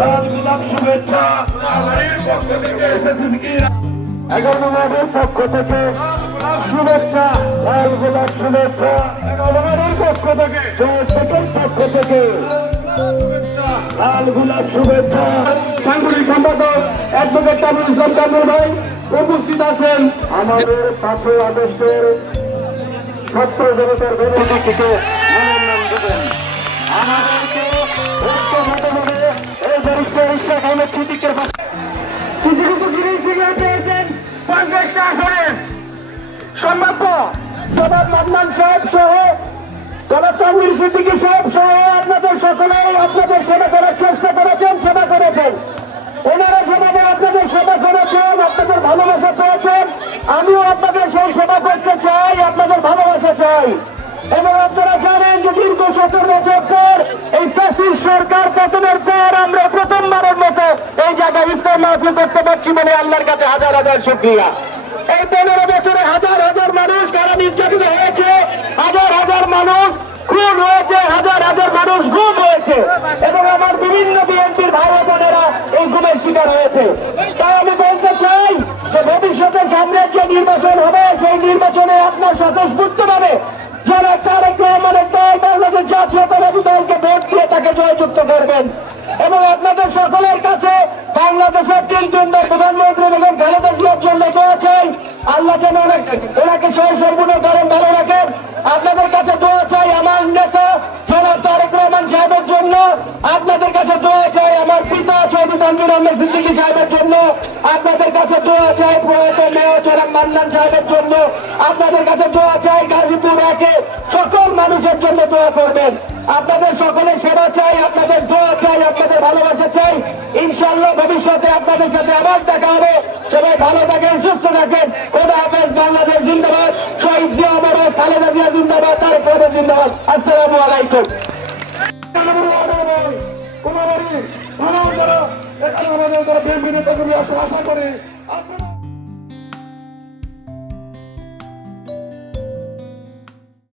লাল গোলাপ শুভেচ্ছা 11 নম্বরের পক্ষ থেকে শুভেচ্ছা, লাল গোলাপ শুভেচ্ছা 11 নম্বরের পক্ষ থেকে, পক্ষ থেকে লাল গোলাপ শুভেচ্ছা। সাংগঠনিক সম্পাদক অ্যাডভোকেট তাবুল ইসলাম তাবুল ভাই উপস্থিত আছেন। আমাদের 5 আগস্টের ছাত্র জনতার বিরোধী থেকে মনোনয়ন দেবেন। আমাদেরকে ঐক্যবদ্ধভাবে এই বরিষ্ঠ আহমেদ সিদ্দিকের কিছু কিছু জিনিস থেকে পেয়েছেন 50টা আসনে সম্ভাব্য। জনাব মান্নান সাহেব সহ জনাব তানভীর সিদ্দিকী সাহেব সহ আপনাদের সকলেই আপনাদের সেবা করার চেষ্টা করেছেন, সেবা করেছেন। ওনারা যেভাবে আপনাদের সেবা করেছেন, আপনাদের ভালোবাসা পেয়েছেন, আমিও আপনাদের সেই সেবা করতে চাই, আপনাদের ভালোবাসা চাই। এবং আপনারা জানেন যে দীর্ঘ 17 বছর পর এই ফ্যাসিস্ট সরকার পতনের পর আমরা প্রথমবারের মতো এই জায়গায় ইফতার মাহফিল করতে পারছি, মানে আল্লাহর কাছে হাজার হাজার শুকরিয়া। এই 15 বছরে হাজার হাজার মানুষ যারা নির্যাতিত হয়েছে, হাজার হাজার মানুষ খুন হয়েছে, হাজার হাজার মানুষ গুম হয়েছে এবং আমার বিভিন্ন বিএনপির ভাই বোনেরা এই গুমের শিকার হয়েছে। তাই আমি বলতে চাই যে ভবিষ্যতে সামনের যে নির্বাচন হবে সেই নির্বাচনে আপনার স্বতঃস্ফূর্তভাবে যারা তারেক রহমানের দল বাংলাদেশ জাতীয়তাবাদী দলকে ভোট দিয়ে তাকে জয়যুক্ত করবেন। এবং আপনাদের সকলের কাছে বাংলাদেশের 3 প্রধানমন্ত্রী বেগম খালেদা জিয়ার জন্য দোয়া চাই, আল্লাহ যেন ওনাকে সর্বগুণ করেন, ভালো রাখেন। আপনাদের কাছে দোয়া চাই আমার নেতা জনাব তারেক রহমান সাহেবের জন্য, আপনাদের কাছে দোয়া চাই আমার পিতা চৌধুরী তানভীর আহমেদ সিদ্দিকী সাহেবের জন্য, আপনাদের কাছে দোয়া চাই প্রয়াত মেয়র জনাব মান্নান সাহেবের জন্য, আপনাদের কাছে দোয়া চাই গাজীপুর একে সকল মানুষের জন্য দোয়া করবেন। আপনাদের সকলের সেবা চাই, আপনাদের দোয়া চাই, আপনাদের ভালোবাসা চাই। ইনশাআল্লাহ ভবিষ্যতে আপনাদের সাথে আবার দেখা হবে। সবাই ভালো থাকেন, সুস্থ থাকেন। খোদা হাফেজ। বাংলাদেশ জিন্দাবাদ। শহীদ জিয়া অমর, খালেদা জিয়া জিন্দাবাদ, তারেক রহমান জিন্দাবাদ। আসসালামু আলাইকুম। আশা করি